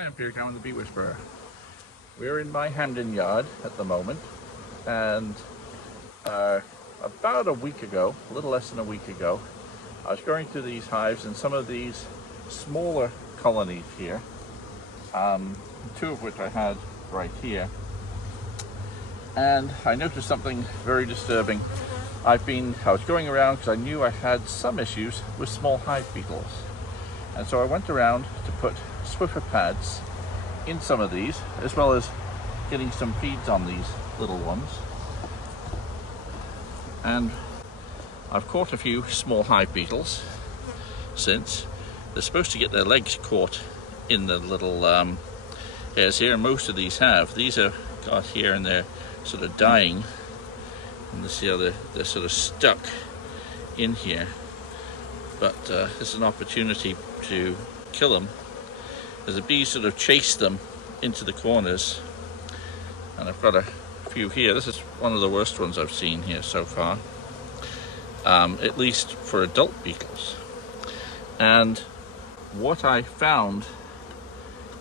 Hi, I'm Peter Cowan, the Bee Whisperer. We're in my Hamden yard at the moment, and about a week ago, a little less than a week ago, I was going through these hives and some of these smaller colonies here, two of which I had right here, and I noticed something very disturbing. I was going around because I knew I had some issues with small hive beetles, and so I went around to put Swiffer pads in some of these, as well as getting some feeds on these little ones. And I've caught a few small hive beetles since. They're supposed to get their legs caught in the little hairs here, and most of these have. These are got here and they're sort of dying, and you see how they're sort of stuck in here. But this is an opportunity to kill them, as the bees sort of chase them into the corners. And I've got a few here. This is one of the worst ones I've seen here so far, at least for adult beetles. And what I found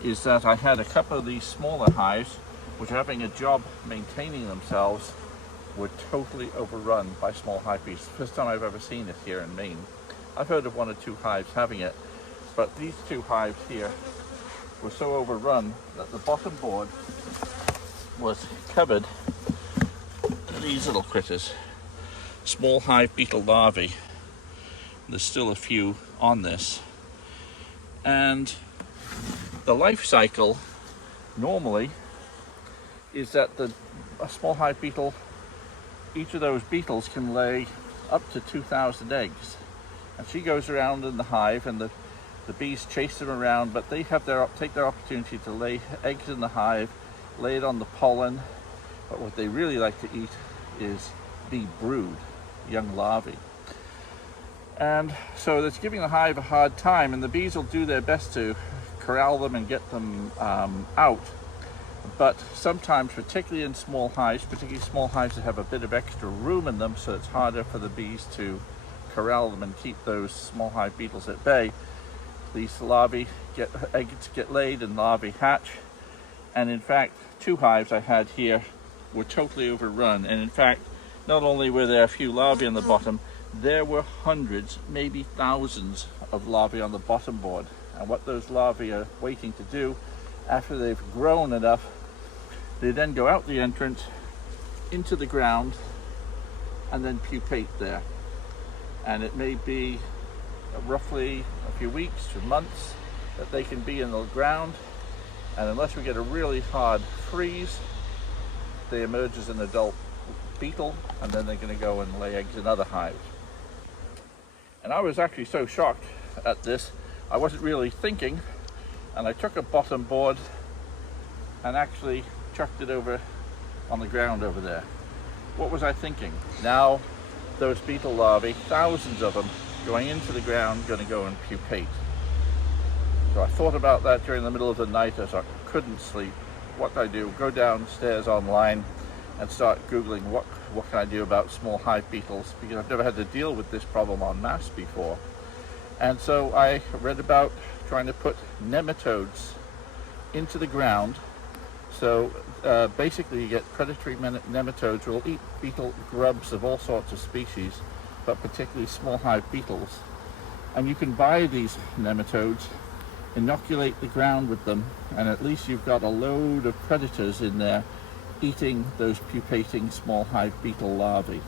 is that I had a couple of these smaller hives which are having a job maintaining themselves were totally overrun by small hive bees. First time I've ever seen it here in Maine. I've heard of one or two hives having it, but these two hives here were so overrun that the bottom board was covered with these little critters, small hive beetle larvae. There's still a few on this, and the life cycle normally is that a small hive beetle, each of those beetles can lay up to 2,000 eggs, and she goes around in the hive, and the bees chase them around, but they take their opportunity to lay eggs in the hive, lay it on the pollen. But what they really like to eat is bee brood, young larvae. And so that's giving the hive a hard time, and the bees will do their best to corral them and get them out. But sometimes, particularly in small hives, particularly small hives that have a bit of extra room in them, so it's harder for the bees to corral them and keep those small hive beetles at bay, these larvae eggs get laid and larvae hatch. And in fact, two hives I had here were totally overrun. And in fact, not only were there a few larvae on the bottom, there were hundreds, maybe thousands of larvae on the bottom board. And what those larvae are waiting to do, after they've grown enough, they then go out the entrance into the ground and then pupate there. And it may be roughly a few weeks to months that they can be in the ground, and unless we get a really hard freeze, they emerge as an adult beetle, and then they're going to go and lay eggs in other hives. And I was actually so shocked at this, I wasn't really thinking, and I took a bottom board and actually chucked it over on the ground over there. What was I thinking? Now those beetle larvae, thousands of them, going into the ground, going to go and pupate. So I thought about that during the middle of the night as I couldn't sleep. What do I do? Go downstairs online and start Googling what can I do about small hive beetles, because I've never had to deal with this problem en masse before. And so I read about trying to put nematodes into the ground. So basically you get predatory nematodes who will eat beetle grubs of all sorts of species, but particularly small hive beetles. And you can buy these nematodes, inoculate the ground with them, and at least you've got a load of predators in there eating those pupating small hive beetle larvae.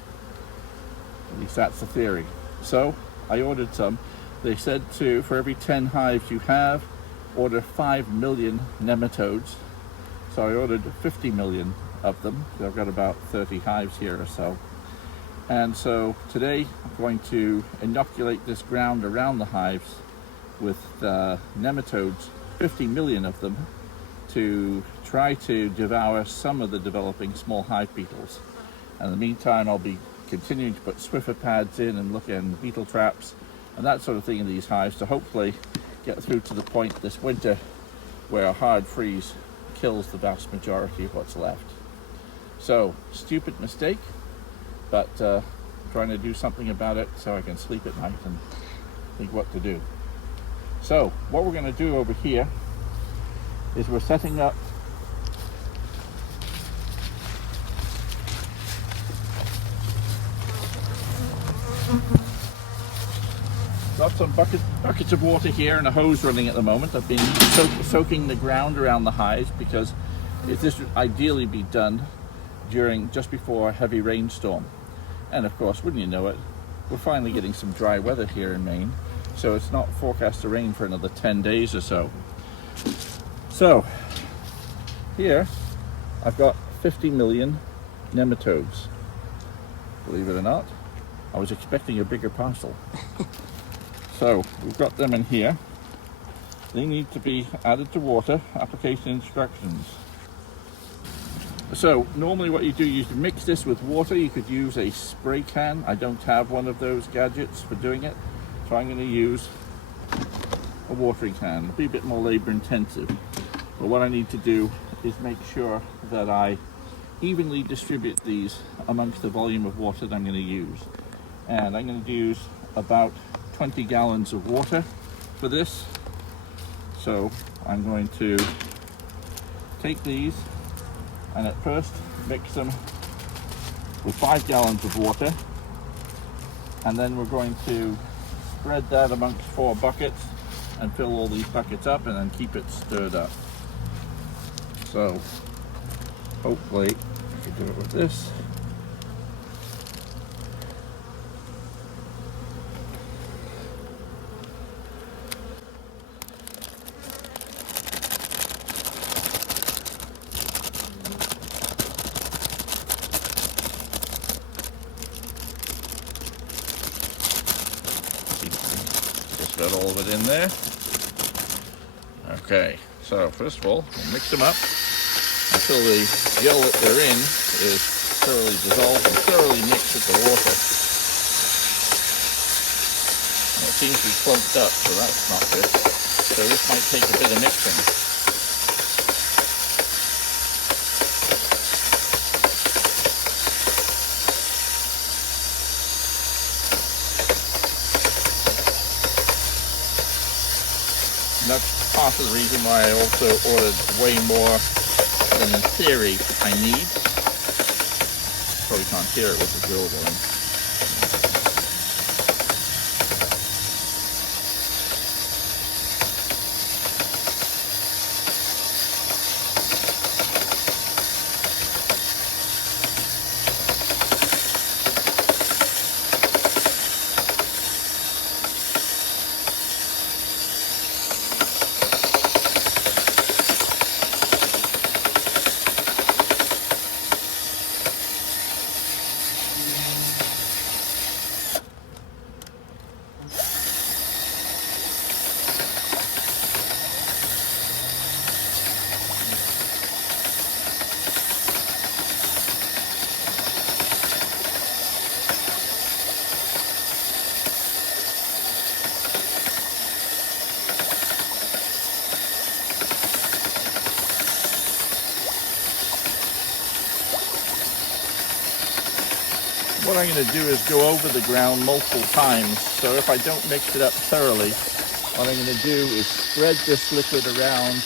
At least that's the theory. So I ordered some. They said for every 10 hives you have, order 5 million nematodes. So I ordered 50 million of them. So I've got about 30 hives here or so. And so today I'm going to inoculate this ground around the hives with nematodes, 50 million of them, to try to devour some of the developing small hive beetles. And in the meantime, I'll be continuing to put Swiffer pads in and look at beetle traps and that sort of thing in these hives to hopefully get through to the point this winter where a hard freeze kills the vast majority of what's left. So, stupid mistake, but trying to do something about it so I can sleep at night and think what to do. So what we're going to do over here is we're setting up got some buckets of water here and a hose running at the moment. I've been soaking the ground around the hives because this would ideally be done just before a heavy rainstorm. And of course, wouldn't you know it, we're finally getting some dry weather here in Maine, so it's not forecast to rain for another 10 days or so. So here I've got 50 million nematodes. Believe it or not, I was expecting a bigger parcel. So we've got them in here. They need to be added to water. Application instructions. So normally what you do, you mix this with water. You could use a spray can. I don't have one of those gadgets for doing it, so I'm going to use a watering can. It'll be a bit more labor intensive, but what I need to do is make sure that I evenly distribute these amongst the volume of water that I'm going to use. And I'm going to use about 20 gallons of water for this. So I'm going to take these and at first mix them with 5 gallons of water, and then we're going to spread that amongst 4 buckets and fill all these buckets up and then keep it stirred up. So hopefully I can do it with this. Got all of it in there. Okay, so first of all, we'll mix them up until the gel that they're in is thoroughly dissolved and thoroughly mixed with the water. And it seems to be clumped up, so that's not good. So this might take a bit of mixing. That's part of the reason why I also ordered way more than in theory I need. Probably can't hear it with the drill going. What I'm going to do is go over the ground multiple times, so if I don't mix it up thoroughly, what I'm going to do is spread this liquid around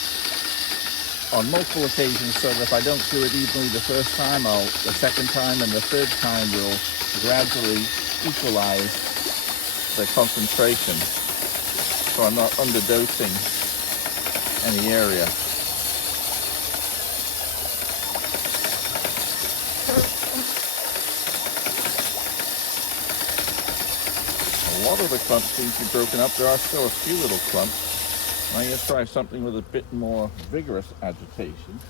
on multiple occasions, so that if I don't do it evenly the first time, the second time and the third time will gradually equalize the concentration, so I'm not underdosing any area. A lot of the clumps seem to be broken up. There are still a few little clumps. I'm going to try something with a bit more vigorous agitation.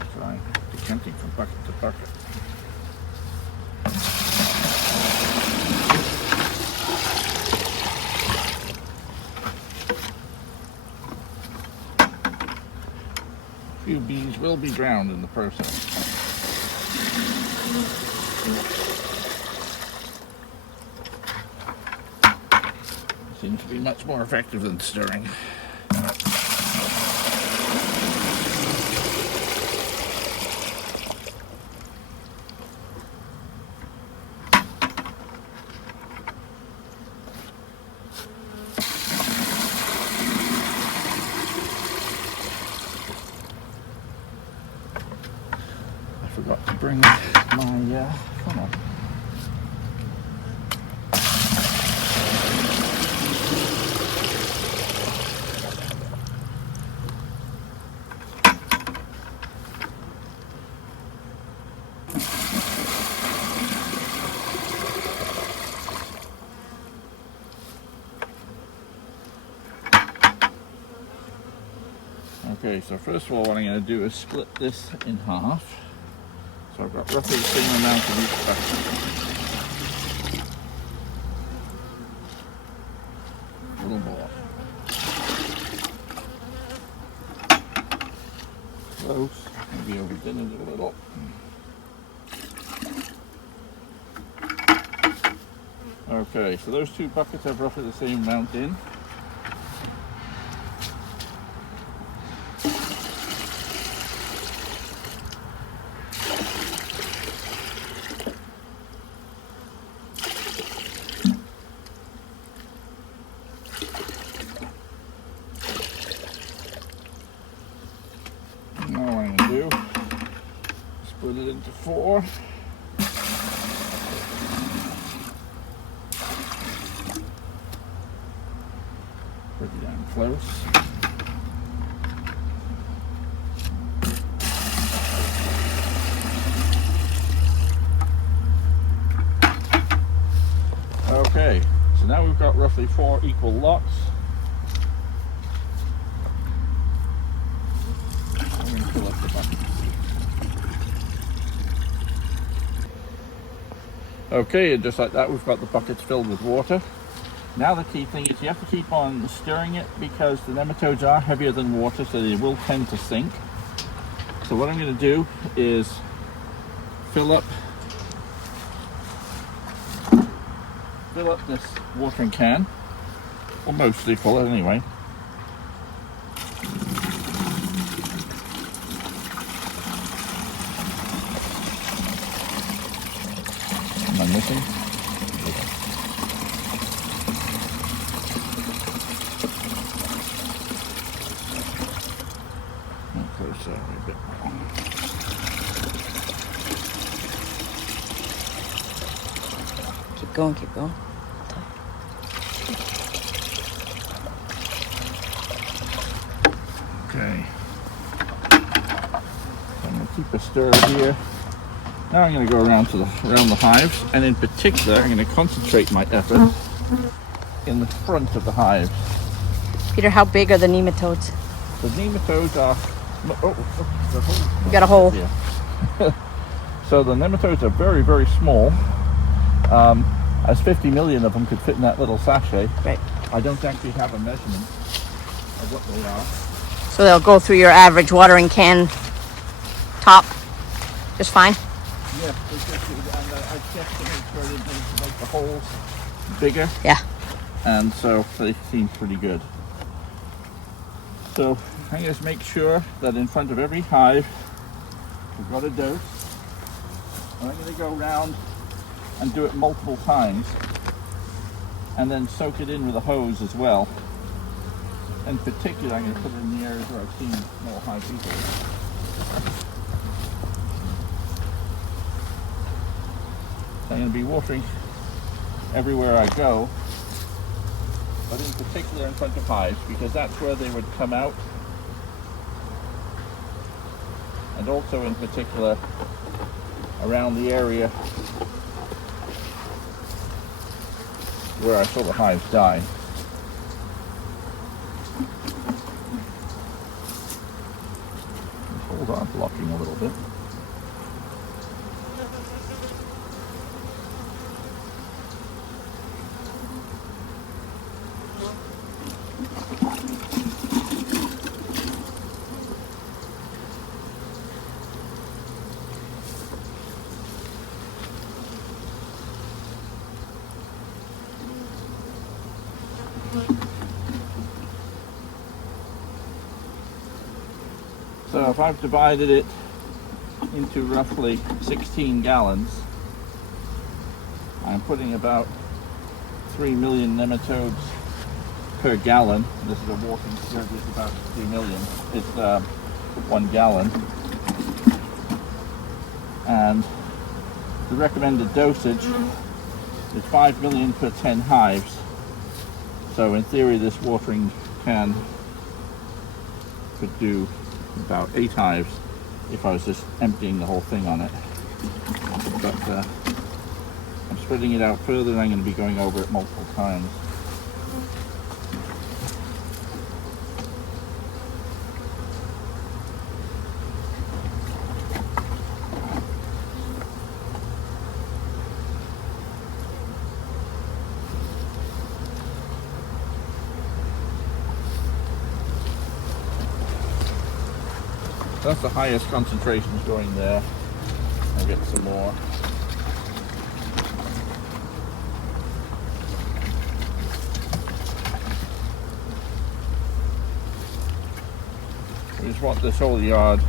I'll try decanting from bucket to bucket. A few bees will be drowned in the process. Seems to be much more effective than stirring. bring my funnel. Okay, so first of all what I'm going to do is split this in half. So I've got roughly the same amount of each bucket. A little more. Close. Maybe overdid it a little. Okay, so those two buckets have roughly the same amount in. Now what I'm going to do is split it into 4. Pretty damn close. Okay, so now we've got roughly 4 equal lots. I'm going to fill up the bucket. Okay, and just like that we've got the buckets filled with water. Now the key thing is you have to keep on stirring it because the nematodes are heavier than water, so they will tend to sink. So what I'm going to do is fill up this watering can, or mostly full it anyway. Am I missing? Close there a bit more. Keep going, keep going. Okay. So I'm going to keep a stir here. Now I'm going to go around the hives, and in particular I'm going to concentrate my effort in the front of the hives. Peter, how big are the nematodes? The nematodes are... Oh, the hole. You got a hole. Yeah. So the nematodes are very, very small. As 50 million of them could fit in that little sachet. Right. I don't actually have a measurement of what they are. So they'll go through your average watering can top just fine? Yes, and I checked to make sure to make the holes bigger. Yeah. And so they seem pretty good. So I'm going to make sure that in front of every hive we've got a dose. And I'm going to go around and do it multiple times and then soak it in with a hose as well. In particular, I'm going to put it in the areas where I've seen more hive beetles. So I'm going to be watering everywhere I go, but in particular in front of hives, because that's where they would come out, and also in particular around the area where I saw the hives die. The holes are blocking a little bit. So if I've divided it into roughly 16 gallons, I'm putting about 3 million nematodes per gallon. This is a walking stirred, it's about 3 million. It's 1 gallon. and the recommended dosage is 5 million per 10 hives. So in theory this watering can could do about 8 hives if I was just emptying the whole thing on it. But I'm spreading it out further and I'm going to be going over it multiple times. That's the highest concentrations going there. I'll get some more. We just want this whole yard to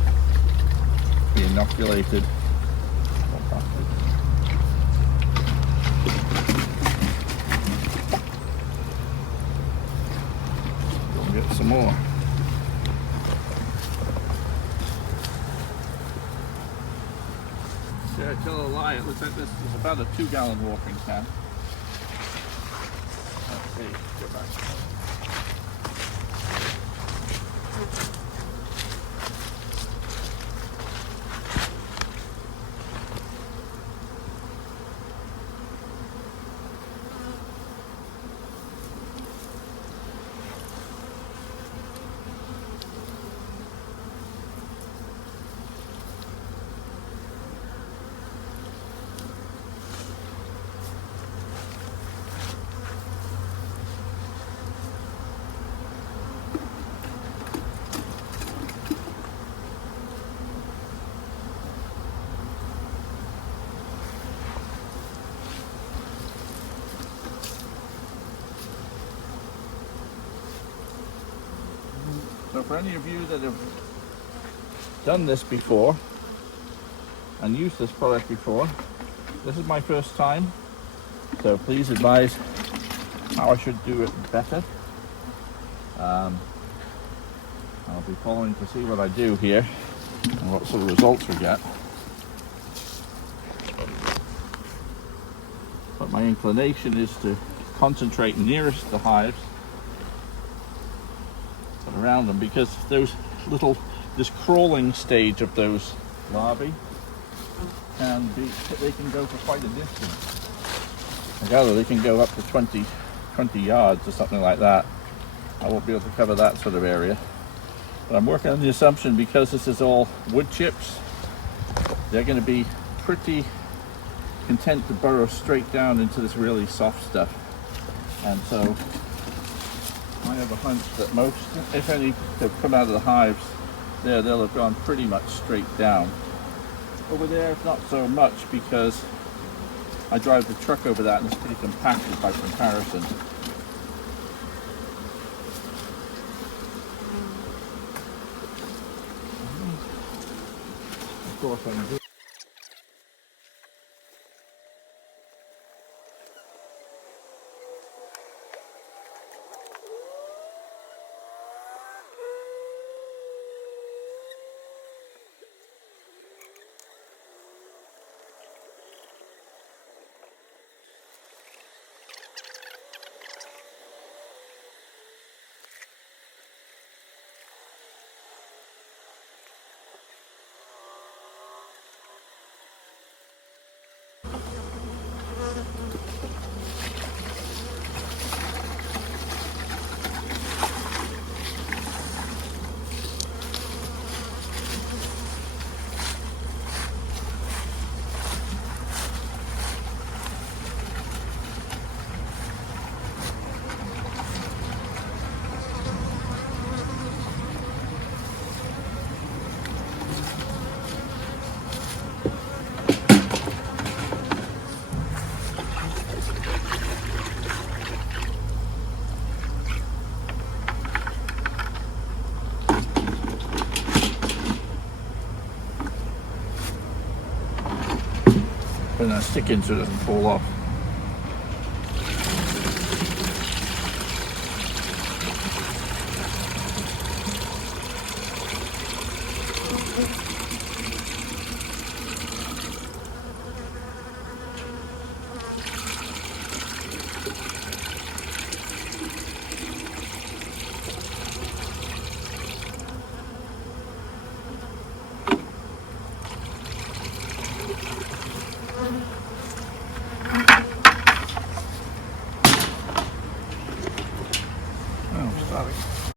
be inoculated. We'll get some more. Yeah, I tell a lie, it looks like this is about a 2-gallon watering can. Let's see, go back. So for any of you that have done this before and used this product before, this is my first time, so please advise how I should do it better. I'll be following to see what I do here and what sort of results we get. But my inclination is to concentrate nearest the hives around them, because this crawling stage of those larvae they can go for quite a distance. I gather they can go up to 20 yards or something like that. I won't be able to cover that sort of area, but I'm working on the assumption, because this is all wood chips, they're going to be pretty content to burrow straight down into this really soft stuff. And so I have a hunch that most, if any, have come out of the hives, they'll have gone pretty much straight down. Over there, not so much, because I drive the truck over that and it's pretty compacted by comparison. Of course, I'm good. Put a stick in so it doesn't fall off.